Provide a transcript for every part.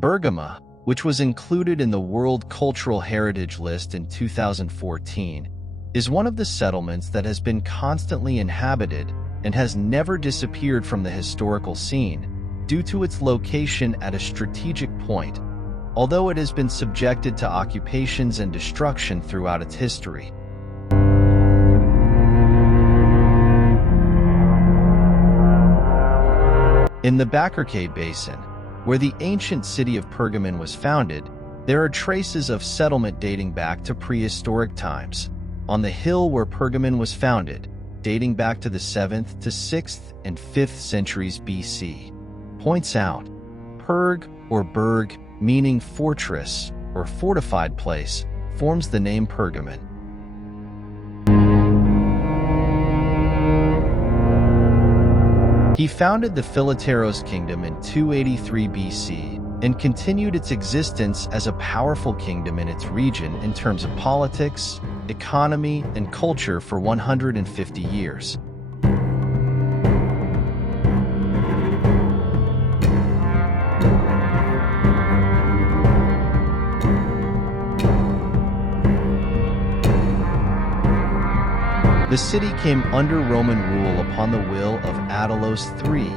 Bergama, which was included in the World Cultural Heritage List in 2014, is one of the settlements that has been constantly inhabited and has never disappeared from the historical scene due to its location at a strategic point, although it has been subjected to occupations and destruction throughout its history. In the Bakırçay basin, where the ancient city of Pergamon was founded, there are traces of settlement dating back to prehistoric times. On the hill where Pergamon was founded, dating back to the 7th to 6th and 5th centuries BC, points out, Perg or Berg, meaning fortress or fortified place, forms the name Pergamon. He founded the Philetairos kingdom in 283 BC and continued its existence as a powerful kingdom in its region in terms of politics, economy, and culture for 150 years. The city came under Roman rule upon the will of Attalos III,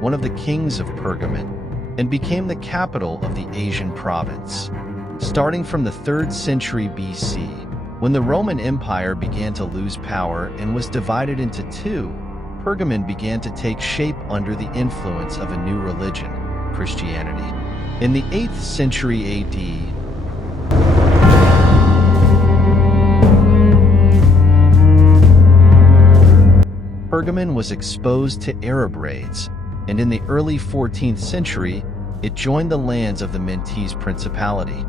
one of the kings of Pergamon, and became the capital of the Asian province. Starting from the 3rd century BC, when the Roman Empire began to lose power and was divided into two, Pergamon began to take shape under the influence of a new religion, Christianity. In the 8th century AD, Pergamon was exposed to Arab raids, and in the early 14th century, it joined the lands of the Menteşe Principality.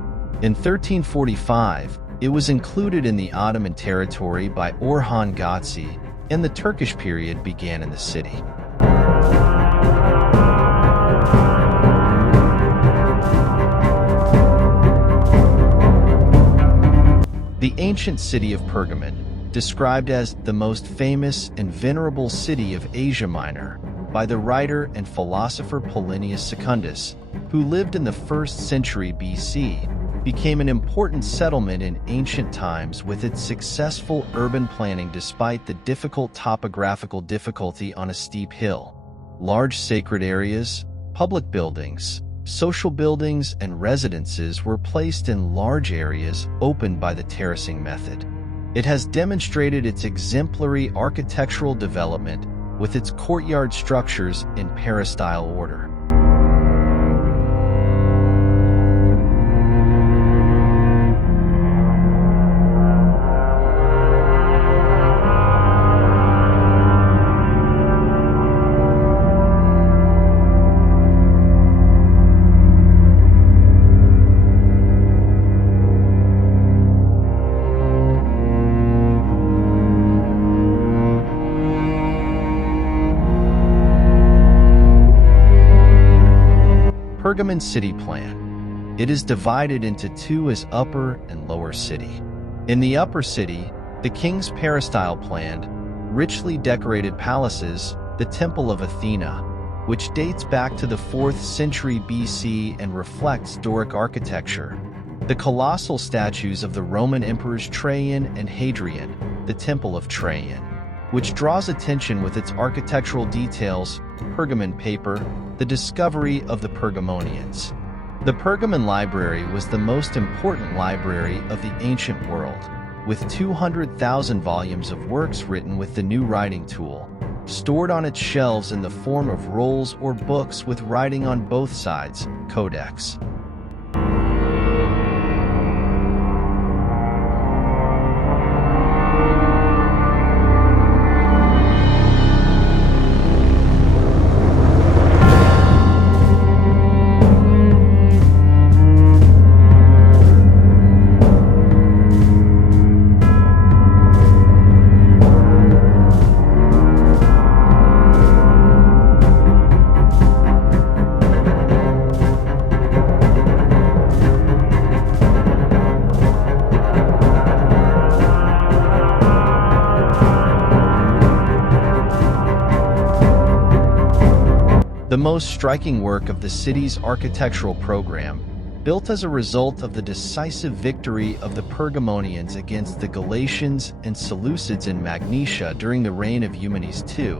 In 1345, it was included in the Ottoman territory by Orhan Gazi, and the Turkish period began in the city. The ancient city of Pergamon, described as the most famous and venerable city of Asia Minor by the writer and philosopher Plinius Secundus, who lived in the 1st century BC, became an important settlement in ancient times with its successful urban planning despite the difficult topographical difficulty on a steep hill. Large sacred areas, public buildings, social buildings, and residences were placed in large areas opened by the terracing method. It has demonstrated its exemplary architectural development with its courtyard structures in peristyle order. Pergamon city plan. It is divided into two as upper and lower city. In the upper city, the king's peristyle planned, richly decorated palaces, the Temple of Athena, which dates back to the 4th century BC and reflects Doric architecture, the colossal statues of the Roman emperors Trajan and Hadrian, the Temple of Trajan, which draws attention with its architectural details, Pergamon paper, the discovery of the Pergamonians. The Pergamon Library was the most important library of the ancient world, with 200,000 volumes of works written with the new writing tool, stored on its shelves in the form of rolls or books with writing on both sides, codex. the most striking work of the city's architectural program, built as a result of the decisive victory of the Pergamonians against the Galatians and Seleucids in Magnesia during the reign of Eumenes II,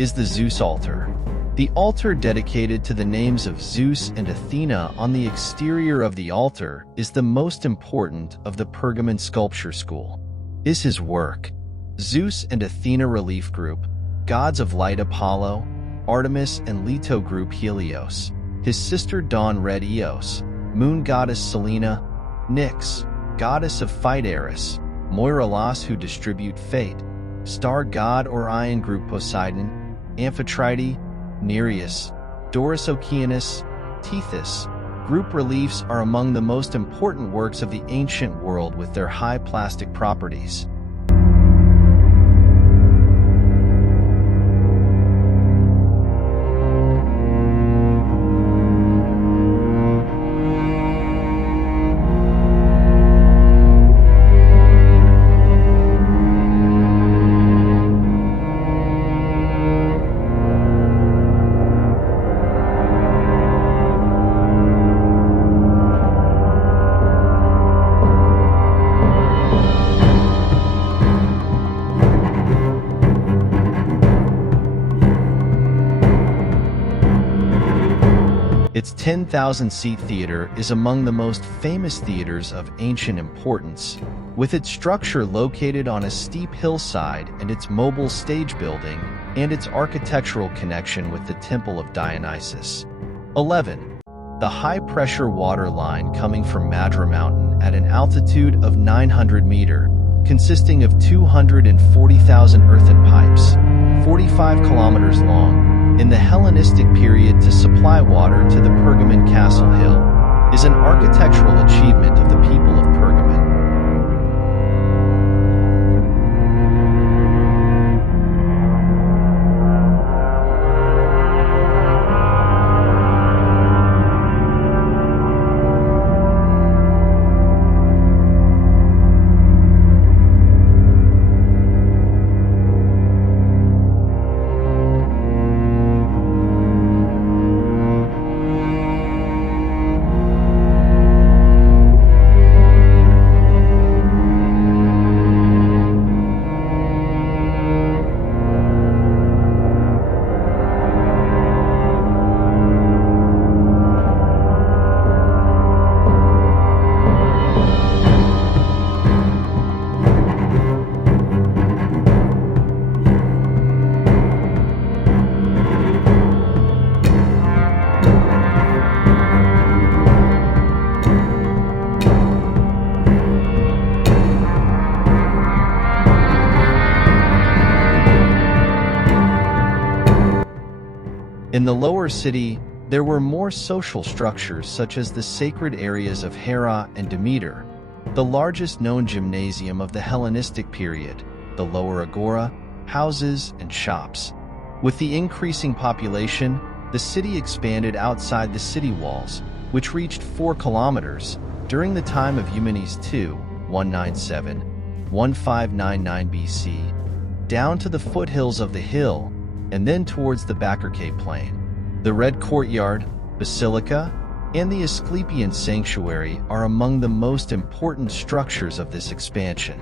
is the Zeus altar. The altar, dedicated to the names of Zeus and Athena on the exterior of the altar, is the most important of the Pergamon sculpture school. Is his work. Zeus and Athena relief group, gods of light Apollo, Artemis and Leto group Helios, his sister Dawn red Eos, moon goddess Selena, Nyx, goddess of Philetairos, Moira Los who distribute fate, star god Orion group Poseidon, Amphitrite, Nereus, Doris Oceanus, Tethys. Group reliefs are among the most important works of the ancient world with their high plastic properties. Its 10,000-seat theater is among the most famous theaters of ancient importance, with its structure located on a steep hillside and its mobile stage building and its architectural connection with the Temple of Dionysus. 11. The high-pressure water line coming from Madra Mountain at an altitude of 900 meters, consisting of 240,000 earthen pipes, 45 kilometers long, in the Hellenistic period to supply water to the Pergamon Castle Hill, is an architectural achievement of the people of Pergamon. In the lower city, there were more social structures such as the sacred areas of Hera and Demeter, the largest known gymnasium of the Hellenistic period, the lower agora, houses, and shops. With the increasing population, the city expanded outside the city walls, which reached 4 kilometers during the time of Eumenes II, 197–1599 BC, down to the foothills of the hill, and then towards the Bakırçay plain. The Red Courtyard, Basilica, and the Asclepian Sanctuary are among the most important structures of this expansion.